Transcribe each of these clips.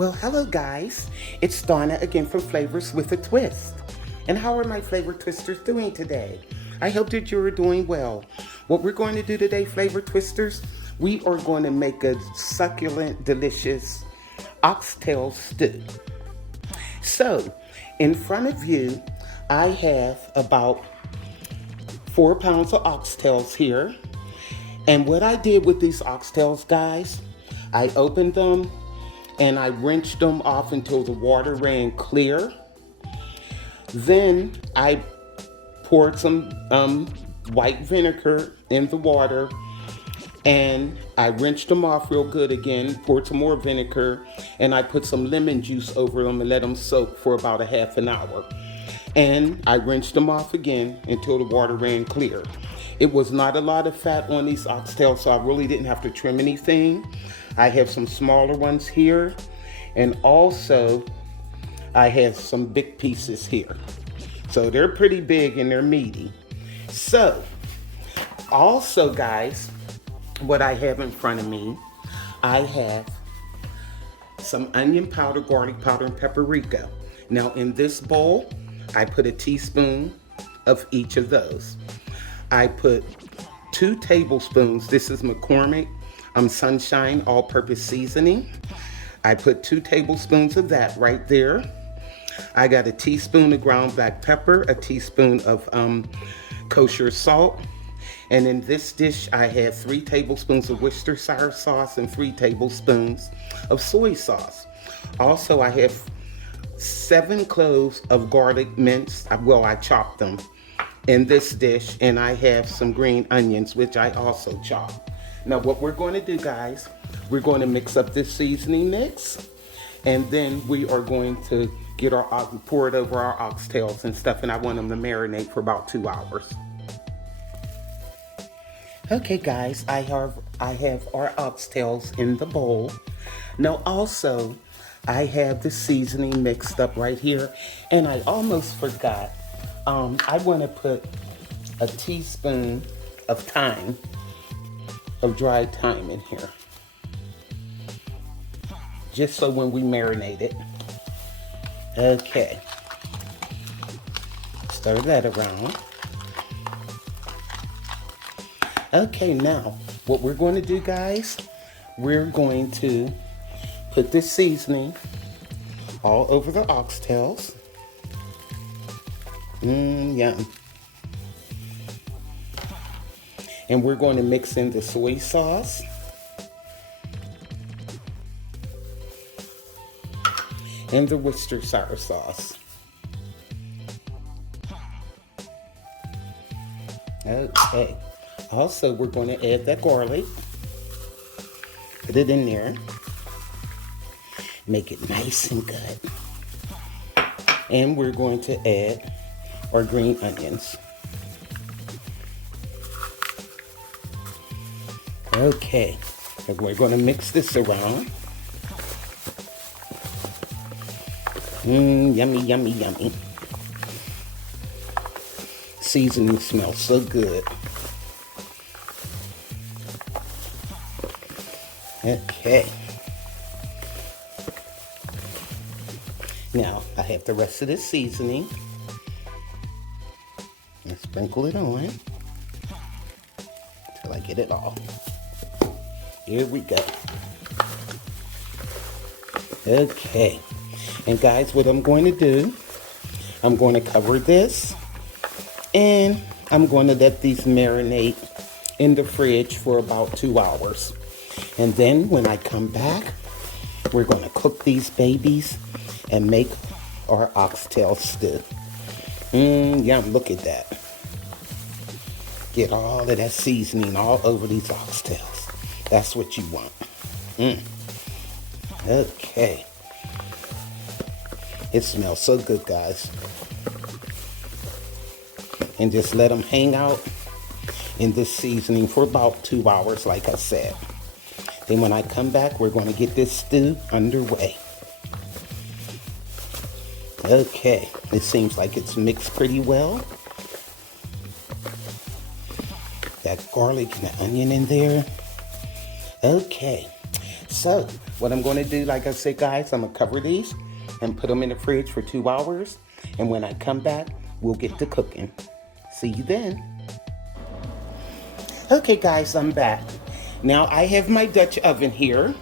Well, hello guys. It's Donna again from Flavors with a Twist. And how are my flavor twisters doing today? I hope that you're doing well. What we're going to do today, flavor twisters, we are going to make a succulent, delicious oxtail stew. So, in front of you, I have about 4 pounds of oxtails here. And what I did with these oxtails, guys, I opened them and I rinsed them off until the water ran clear. Then I poured some white vinegar in the water and I rinsed them off real good again, poured some more vinegar, and I put some lemon juice over them and let them soak for about a half an hour. And I rinsed them off again until the water ran clear. It was not a lot of fat on these oxtails, so I really didn't have to trim anything. I have some smaller ones here, and also I have some big pieces here. So they're pretty big and they're meaty. So, also guys, what I have in front of me, I have some onion powder, garlic powder, and paprika. Now in this bowl, I put a teaspoon of each of those. I put 2 tablespoons, this is McCormick Sunshine all-purpose seasoning. I put 2 tablespoons of that right there. I got a teaspoon of ground black pepper, a teaspoon of kosher salt. And in this dish, I have 3 tablespoons of Worcestershire sauce and 3 tablespoons of soy sauce. Also, I have 7 cloves of garlic minced. Well, I chopped them in this dish, and I have some green onions, which I also chopped. Now, what we're going to do, guys, we're going to mix up this seasoning mix, and then we are going to get pour it over our oxtails and stuff, and I want them to marinate for about 2 hours. Okay guys, I have our oxtails in the bowl. Now also, I have the seasoning mixed up right here, and I almost forgot. I want to put a teaspoon of thyme, of dried thyme in here. Just so when we marinate it. Okay. Stir that around. Okay, now, what we're going to do, guys, we're going to put this seasoning all over the oxtails. Yum. And we're going to mix in the soy sauce. And the Worcestershire sauce. Okay. Also, we're going to add that garlic. Put it in there. Make it nice and good. And we're going to add our green onions. Okay. And we're going to mix this around. Yummy, yummy, yummy. Seasoning smells so good. Okay. Now, I have the rest of this seasoning. And sprinkle it on until I get it all. Here we go. Okay. And guys, what I'm going to do, I'm going to cover this and I'm going to let these marinate in the fridge for about 2 hours. And then when I come back, we're going to cook these babies and make our oxtail stew. Yum, look at that. Get all of that seasoning all over these oxtails. That's what you want. Okay. It smells so good, guys. And just let them hang out in this seasoning for about 2 hours, like I said. Then when I come back, we're going to get this stew underway. Okay, it seems like it's mixed pretty well. That garlic and the onion in there. Okay, So what I'm going to do, like I said, guys, I'm going to cover these and put them in the fridge for 2 hours. And when I come back, we'll get to cooking. See you then. Okay, guys, I'm back. Now I have my Dutch oven here.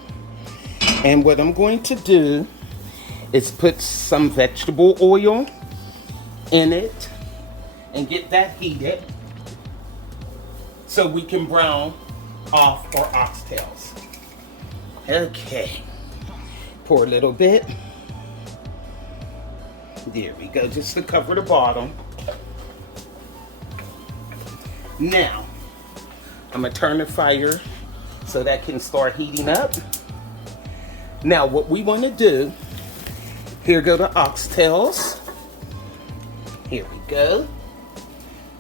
And what I'm going to do is put some vegetable oil in it and get that heated so we can brown off our oxtails. Okay, pour a little bit. There we go, just to cover the bottom. Now, I'm gonna turn the fire so that can start heating up. Now, what we wanna do, here go the oxtails. Here we go.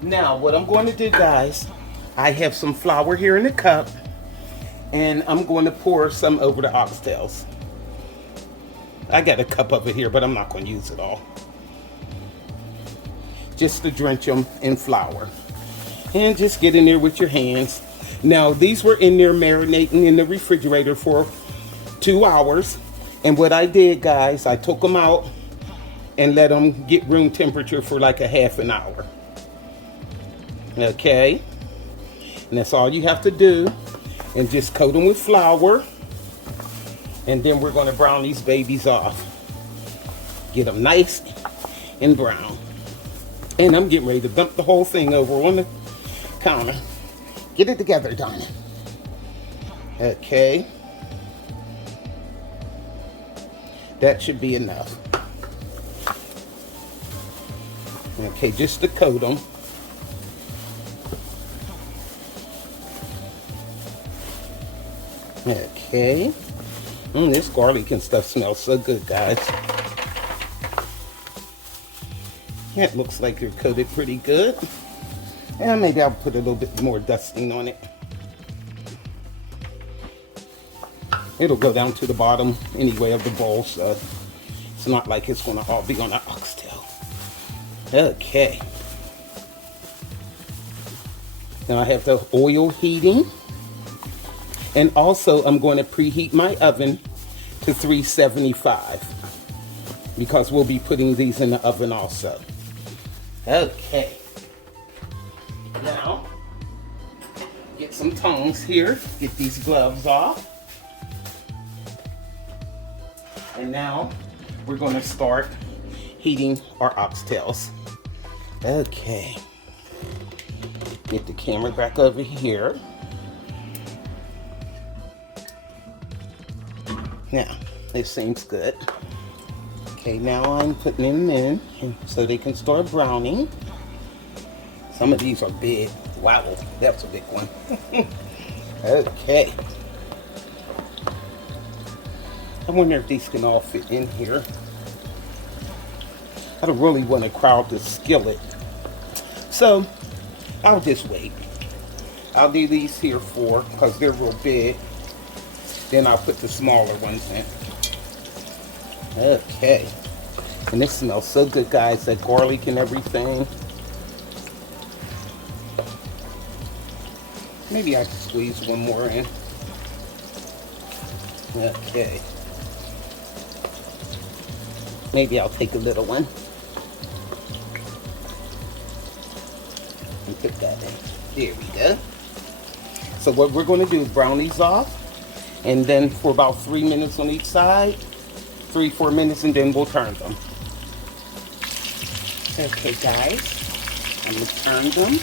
Now, what I'm going to do, guys, I have some flour here in the cup, and I'm going to pour some over the oxtails. I got a cup of it here, but I'm not going to use it all. Just to drench them in flour. And just get in there with your hands. Now, these were in there marinating in the refrigerator for 2 hours. And what I did, guys, I took them out and let them get room temperature for like a half an hour. Okay? And that's all you have to do. And just coat them with flour. And then we're going to brown these babies off. Get them nice and brown. And I'm getting ready to dump the whole thing over on the counter. Get it together, Donna. Okay. That should be enough. Okay, just to coat them. Okay. This garlic and stuff smells so good, guys. Yeah, it looks like they're coated pretty good. And maybe I'll put a little bit more dusting on it. It'll go down to the bottom anyway of the bowl, so it's not like it's gonna all be on the oxtail. Okay. Now I have the oil heating. And also I'm going to preheat my oven to 375 because we'll be putting these in the oven also. Okay. Now, get some tongs here. Get these gloves off. And now we're going to start heating our oxtails. Okay. Get the camera back over here. Now, this seems good. Okay, now I'm putting them in so they can start browning. Some of these are big. Wow, that's a big one. Okay. I wonder if these can all fit in here. I don't really want to crowd the skillet. So, I'll just wait. I'll do these here because they're real big. Then I'll put the smaller ones in. Okay. And this smells so good, guys. That garlic and everything. Maybe I can squeeze one more in. Okay. Maybe I'll take a little one. And put that in. There we go. So what we're going to do is brown these off. And then for about 3 minutes on each side. 3-4 minutes, and then we'll turn them. Okay, guys. I'm going to turn them.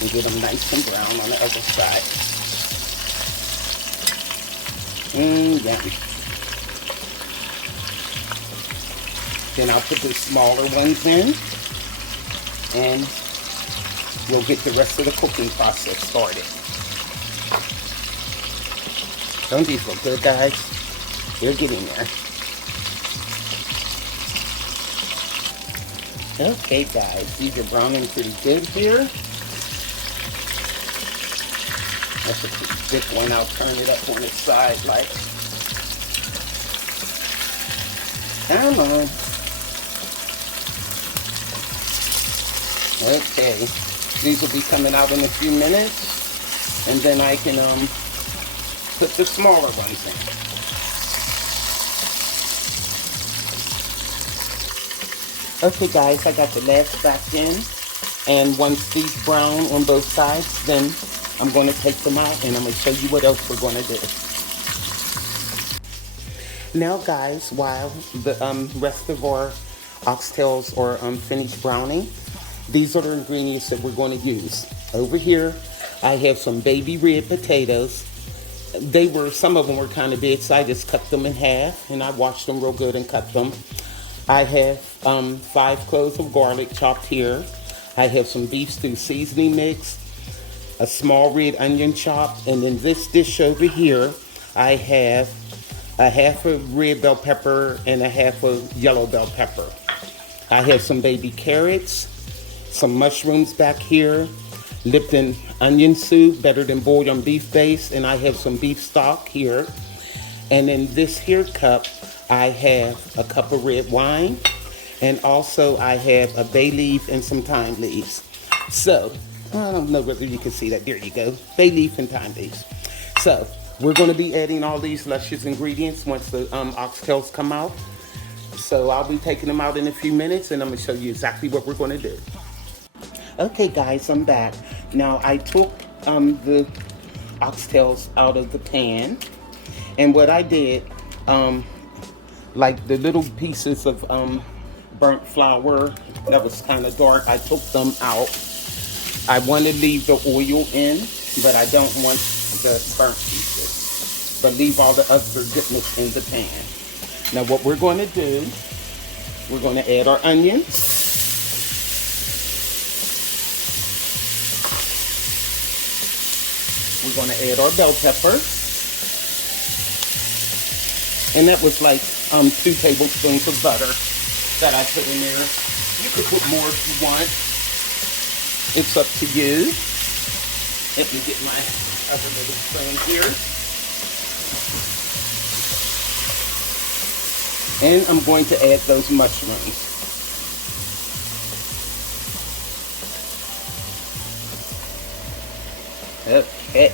And get them nice and brown on the other side. Yummy. Then I'll put the smaller ones in, and we'll get the rest of the cooking process started. Don't these look good, guys? They're getting there. Okay, guys, these are browning pretty good here. That's a pretty thick one. I'll turn it up on its side like. Come on. Okay, these will be coming out in a few minutes, and then I can put the smaller ones in. Okay guys, I got the last batch in, and once these brown on both sides, then I'm going to take them out and I'm going to show you what else we're going to do. Now guys, while the rest of our oxtails are finished browning, these are the ingredients that we're going to use. Over here, I have some baby red potatoes. Some of them were kind of big, so I just cut them in half, and I washed them real good and cut them. I have 5 cloves of garlic chopped here. I have some beef stew seasoning mix, a small red onion chopped, and in this dish over here, I have a half a red bell pepper and a half a yellow bell pepper. I have some baby carrots, some mushrooms back here, Lipton onion soup, better than bouillon beef base, and I have some beef stock here. And in this here cup, I have a cup of red wine, and also I have a bay leaf and some thyme leaves. So, I don't know whether you can see that. There you go, bay leaf and thyme leaves. So, we're going to be adding all these luscious ingredients once the oxtails come out. So I'll be taking them out in a few minutes, and I'm going to show you exactly what we're going to do. Okay guys, I'm back. Now I took the oxtails out of the pan, and what I did, like the little pieces of burnt flour that was kind of dark, I took them out. I want to leave the oil in, but I don't want the burnt pieces, but leave all the other goodness in the pan. Now what we're going to do, we're going to add our onions. We're going to add our bell pepper. And that was like 2 tablespoons of butter that I put in there. You could put more if you want. It's up to you. Let me get my other little spoon here. And I'm going to add those mushrooms. Okay.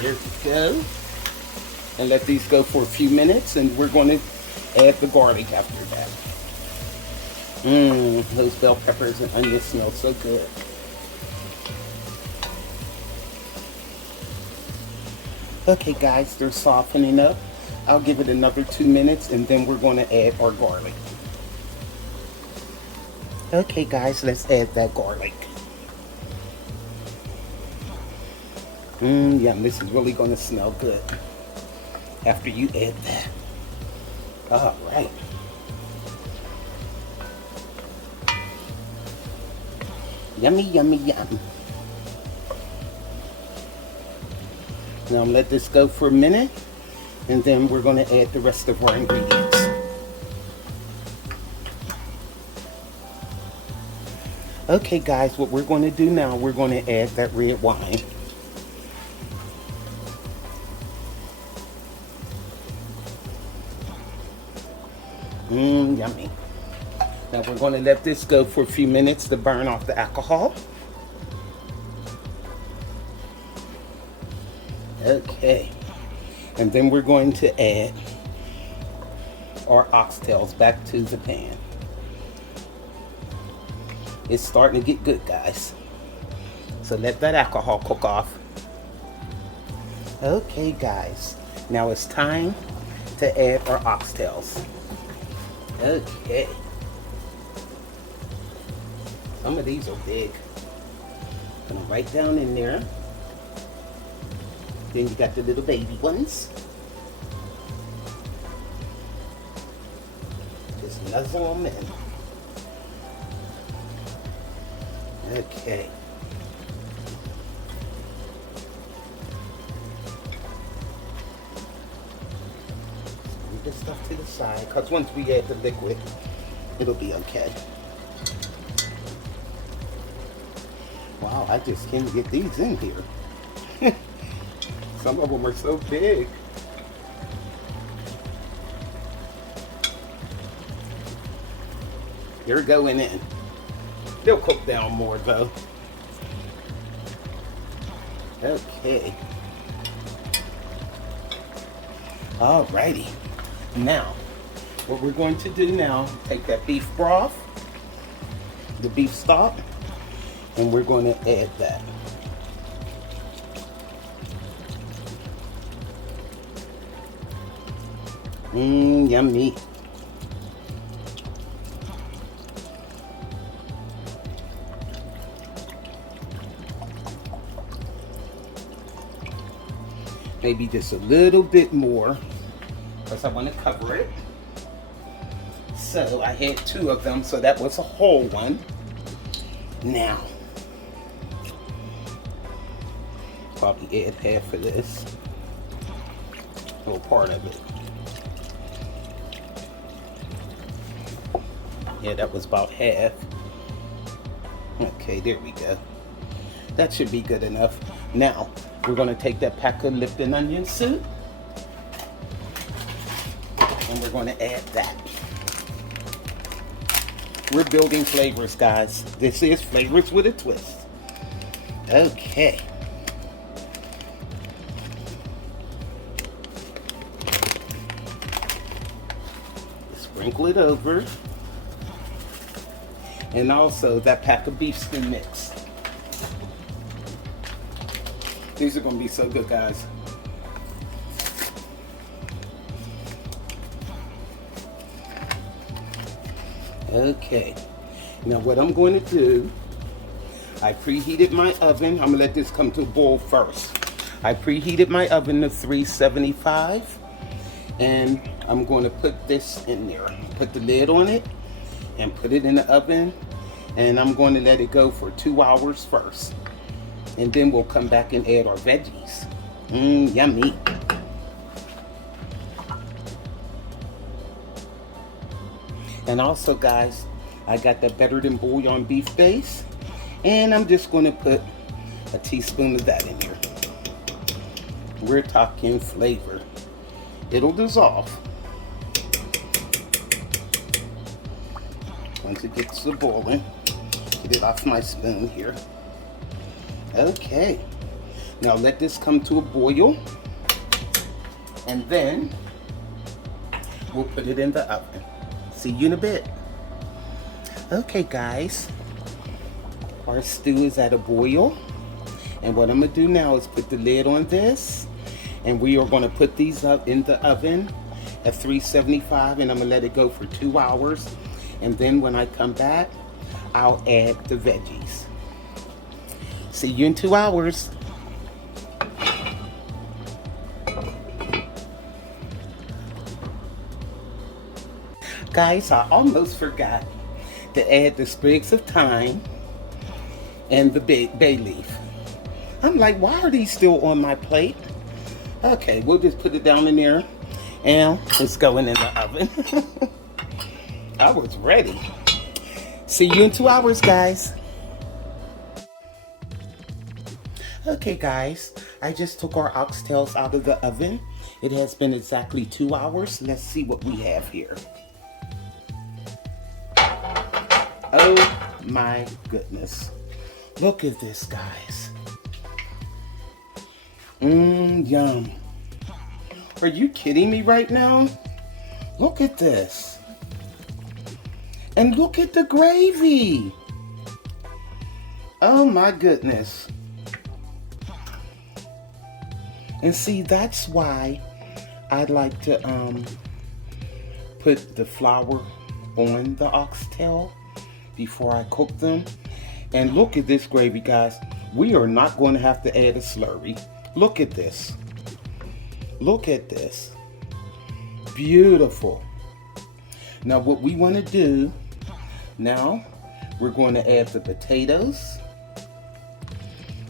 There we go. And let these go for a few minutes, and we're going to add the garlic after that. Those bell peppers and onions smell so good. Okay guys, they're softening up. I'll give it another 2 minutes, and then we're going to add our garlic. Okay guys, let's add that garlic. Yum, this is really going to smell good after you add that. All right. Yummy, yummy, yum. Now let this go for a minute, and then we're going to add the rest of our ingredients. Okay guys, what we're going to do now, we're going to add that red wine. Yummy. Now we're going to let this go for a few minutes to burn off the alcohol. Okay. And then we're going to add our oxtails back to the pan. It's starting to get good, guys. So let that alcohol cook off. Okay, guys. Now it's time to add our oxtails. Okay. Some of these are big. Put them right down in there. Then you got the little baby ones. Just nuzzle them in. Okay. Move this stuff to the side, because once we add the liquid, it'll be okay. Wow, I just can't get these in here. Some of them are so big. They're going in. They'll cook down more though. Okay. Alrighty. Now, what we're going to do now, take that beef broth, the beef stock, and we're going to add that. Yummy. Maybe just a little bit more because I want to cover it. So I had 2 of them, so that was a whole one. Now, probably add half of this, or part of it. Yeah, that was about half. Okay, there we go. That should be good enough. Now, we're going to take that pack of Lipton onion soup, and we're going to add that. We're building flavors, guys. This is flavors with a twist. Okay. Sprinkle it over. And also that pack of beef stew mix. These are going to be so good, guys. Okay. Now what I'm going to do, I preheated my oven. I'm going to let this come to a boil first. I preheated my oven to 375. And I'm going to put this in there. Put the lid on it and put it in the oven. And I'm going to let it go for 2 hours first. And then we'll come back and add our veggies. Yummy. And also, guys, I got the Better Than Bouillon beef base. And I'm just going to put a teaspoon of that in here. We're talking flavor. It'll dissolve. Once it gets to boiling, get it off my spoon here. Okay, now let this come to a boil, and then we'll put it in the oven. See you in a bit. Okay, guys, our stew is at a boil, and what I'm gonna do now is put the lid on this, and we are gonna put these up in the oven at 375, and I'm gonna let it go for 2 hours, and then when I come back, I'll add the veggies. See you in 2 hours. Guys, I almost forgot to add the sprigs of thyme and the bay leaf. I'm like, why are these still on my plate? Okay, we'll just put it down in there and it's going in the oven. I was ready. See you in 2 hours, guys. Okay, guys, I just took our oxtails out of the oven. It has been exactly 2 hours. Let's see what we have here. Oh my goodness. Look at this, guys. Yum. Are you kidding me right now? Look at this. And look at the gravy. Oh my goodness. And see, that's why I like to put the flour on the oxtail before I cook them. And look at this gravy, guys. We are not going to have to add a slurry. Look at this. Look at this. Beautiful. Now what we want to do, now we're going to add the potatoes.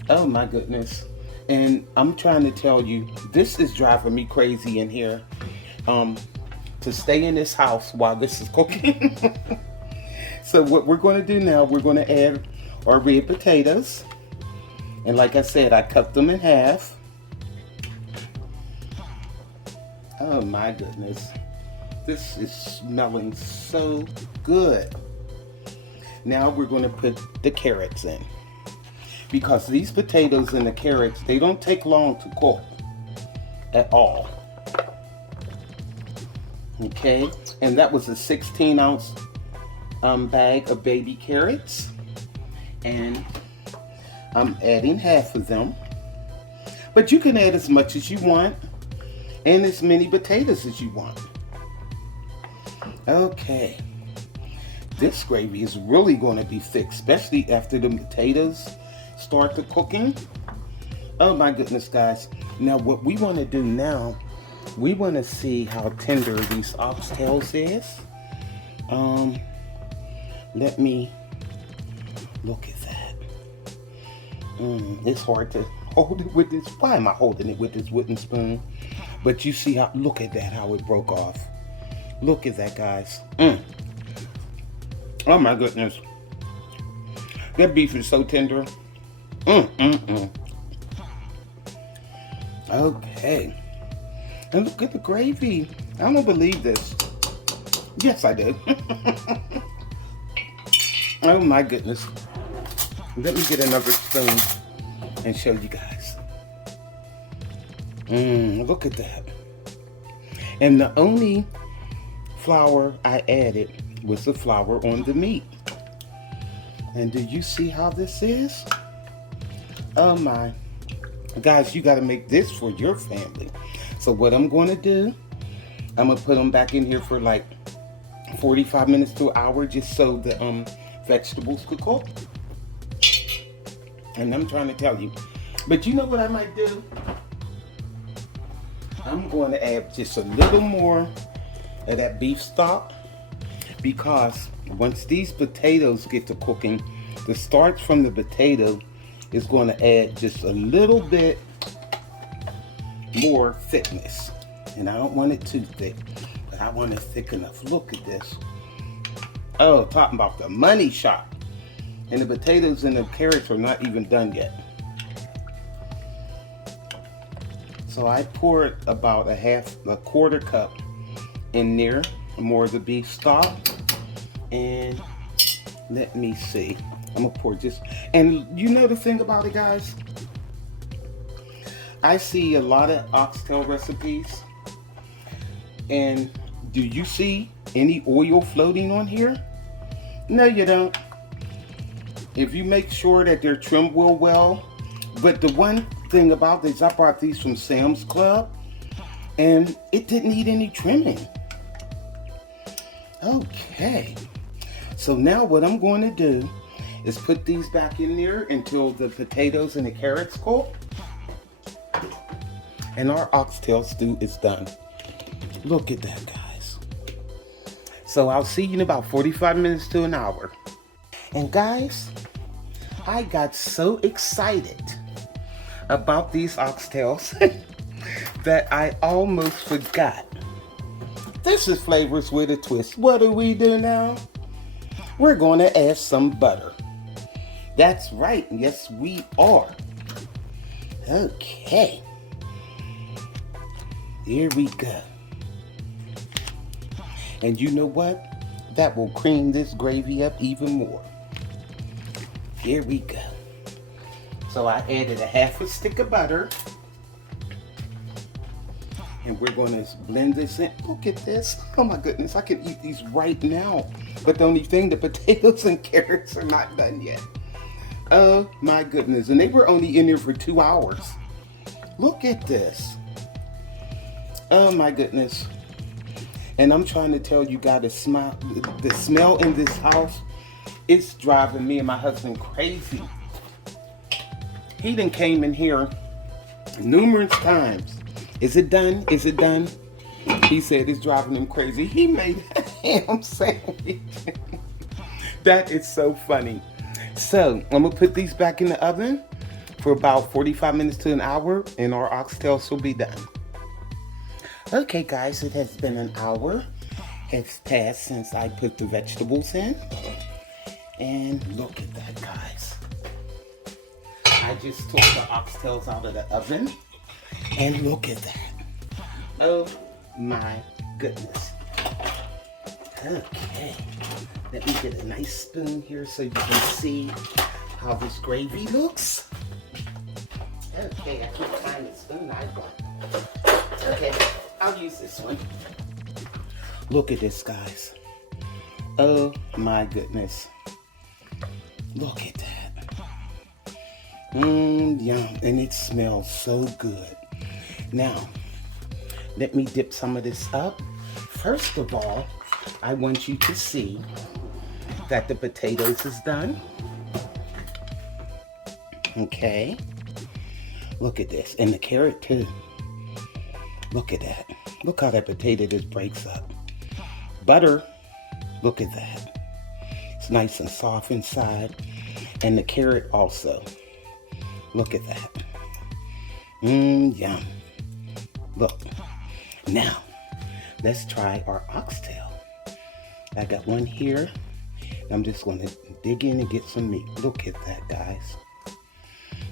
Oh my goodness. And I'm trying to tell you, this is driving me crazy in here. To stay in this house while this is cooking. So what we're going to do now, we're going to add our red potatoes. And like I said, I cut them in half. Oh my goodness. This is smelling so good. Now we're going to put the carrots in. Because these potatoes and the carrots, they don't take long to cook at all. Okay, and that was a 16-ounce bag of baby carrots. And I'm adding half of them. But you can add as much as you want and as many potatoes as you want. Okay, this gravy is really going to be thick, especially after the potatoes start to cooking. Oh my goodness, guys. Now what we want to do now, we want to see how tender these oxtails is. Let me look at that. It's hard to hold it with this. Why am I holding it with this wooden spoon? But you see how, look at that, how it broke off. Look at that, guys. Oh my goodness. That beef is so tender. Okay. And look at the gravy. I don't believe this. Yes, I did. Oh my goodness. Let me get another spoon and show you guys. Look at that. And the only flour I added was the flour on the meat. And do you see how this is? Oh my. Guys, you got to make this for your family. So what I'm going to do, I'm going to put them back in here for like 45 minutes to an hour just so the vegetables could cook. And I'm trying to tell you. But you know what I might do? I'm going to add just a little more of that beef stock, because once these potatoes get to cooking, the starch from the potato is going to add just a little bit more thickness. And I don't want it too thick, but I want it thick enough. Look at this. Oh, talking about the money shot. And the potatoes and the carrots are not even done yet. So I poured about a quarter cup in there, more of the beef stock. And let me see. I'm gonna pour just, and you know the thing about it, guys? I see a lot of oxtail recipes. And do you see any oil floating on here? No, you don't. If you make sure that they're trimmed well. But the one thing about this, I bought these from Sam's Club, and it didn't need any trimming. Okay. So now what I'm going to do is put these back in there until the potatoes and the carrots cook. And our oxtail stew is done. Look at that, guys. So I'll see you in about 45 minutes to an hour. And guys, I got so excited about these oxtails that I almost forgot. This is Flavors with a Twist. What do we do now? We're going to add some butter. That's right. Yes, we are. Okay. Here we go. And you know what? That will cream this gravy up even more. Here we go. So I added a half a stick of butter. And we're going to blend this in. Look at this. Oh my goodness, I can eat these right now. But the only thing, the potatoes and carrots are not done yet. Oh my goodness. And they were only in there for 2 hours. Look at this. Oh my goodness. And I'm trying to tell you guys, the smell in this house, it's driving me and my husband crazy. He done came in here numerous times. Is it done? Is it done? He said it's driving him crazy. He made a ham sandwich. That is so funny. So I'm gonna put these back in the oven for about 45 minutes to an hour, and our oxtails will be done. Okay guys, it has been an hour. It's passed since I put the vegetables in. And look at that, guys. I just took the oxtails out of the oven. And look at that. Oh my goodness. Okay, let me get a nice spoon here so you can see how this gravy looks. Okay, I can't find the spoon I want. Okay, I'll use this one. Look at this, guys. Oh my goodness. Look at that. Yum, and it smells so good. Now, let me dip some of this up. First of all, I want you to see that the potatoes is done. Okay. Look at this. And the carrot too. Look at that. Look how that potato just breaks up. Butter. Look at that. It's nice and soft inside. And the carrot also. Look at that. Yum. Look. Now, let's try our oxtail. I got one here. I'm just going to dig in and get some meat. Look at that, guys.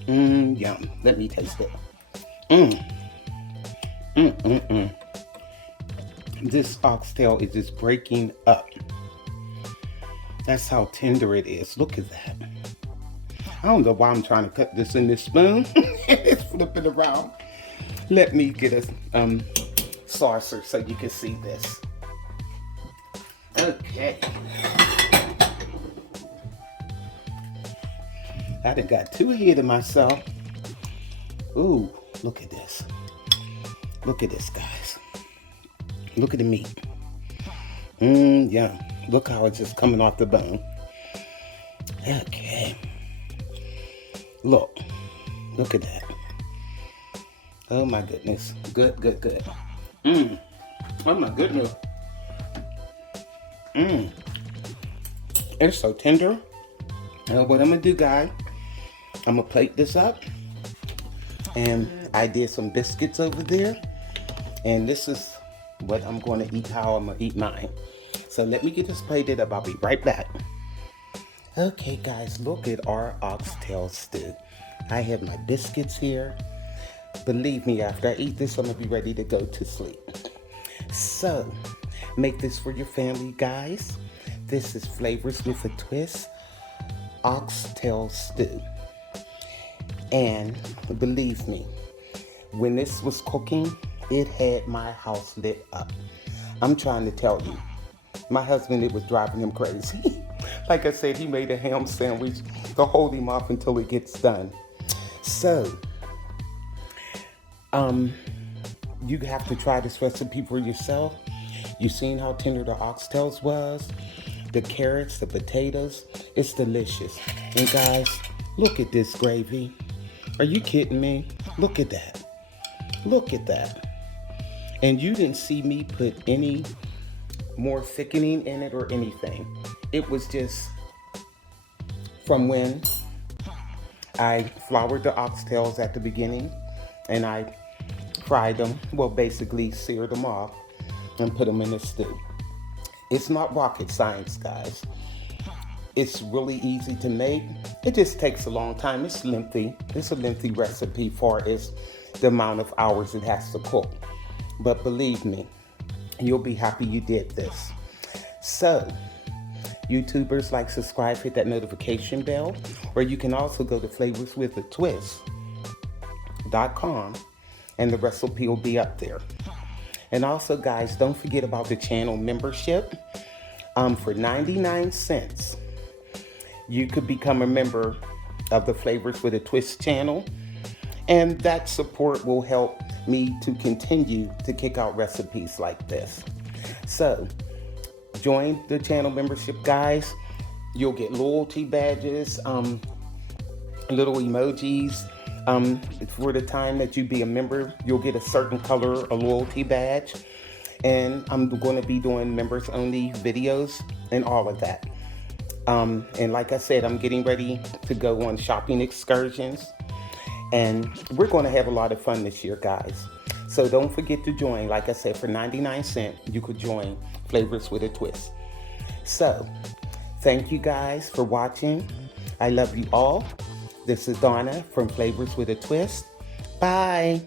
Yum. Let me taste it. This oxtail is just breaking up. That's how tender it is. Look at that. I don't know why I'm trying to cut this in this spoon. It's flipping around. Let me get a saucer so you can see this. Okay. I done got too ahead of myself. Ooh, look at this. Look at this, guys. Look at the meat. Yum. Look how it's just coming off the bone. Okay. Look. Look at that. Oh my goodness. Good, good, good. Oh my goodness. It's so tender. What I'm gonna do, guys, I'm gonna plate this up. And I did some biscuits over there. And this is what I'm gonna eat, how I'm gonna eat mine. So let me get this plated up. I'll be right back. Okay, guys, look at our oxtail stew. I have my biscuits here. Believe me, after I eat this, I'm gonna be ready to go to sleep. So, make this for your family, guys. This is Flavors with a Twist, Oxtail Stew. And believe me, when this was cooking, it had my house lit up. I'm trying to tell you, my husband, it was driving him crazy. Like I said, he made a ham sandwich to hold him off until it gets done. So, you have to try this recipe for yourself. You seen how tender the oxtails was, the carrots, the potatoes. It's delicious. And guys, look at this gravy. Are you kidding me? Look at that. Look at that. And you didn't see me put any more thickening in it or anything. It was just from when I floured the oxtails at the beginning and I fried them, well, basically seared them off and put them in the stew. It's not rocket science, guys. It's really easy to make. It just takes a long time. It's lengthy. It's a lengthy recipe far as the amount of hours it has to cook. But believe me, you'll be happy you did this. So, YouTubers, like, subscribe, hit that notification bell, or you can also go to flavorswithatwist.com and the recipe will be up there. And also, guys, don't forget about the channel membership. For 99 cents, you could become a member of the Flavors with a Twist channel, and that support will help me to continue to kick out recipes like this. So, join the channel membership, guys. You'll get loyalty badges, little emojis. For the time that you be a member, you'll get a certain color, a loyalty badge. And I'm going to be doing members only videos and all of that. And like I said, I'm getting ready to go on shopping excursions. And we're going to have a lot of fun this year, guys. So don't forget to join. Like I said, for 99 cents, you could join Flavors with a Twist. So, thank you guys for watching. I love you all. This is Donna from Flavors with a Twist. Bye.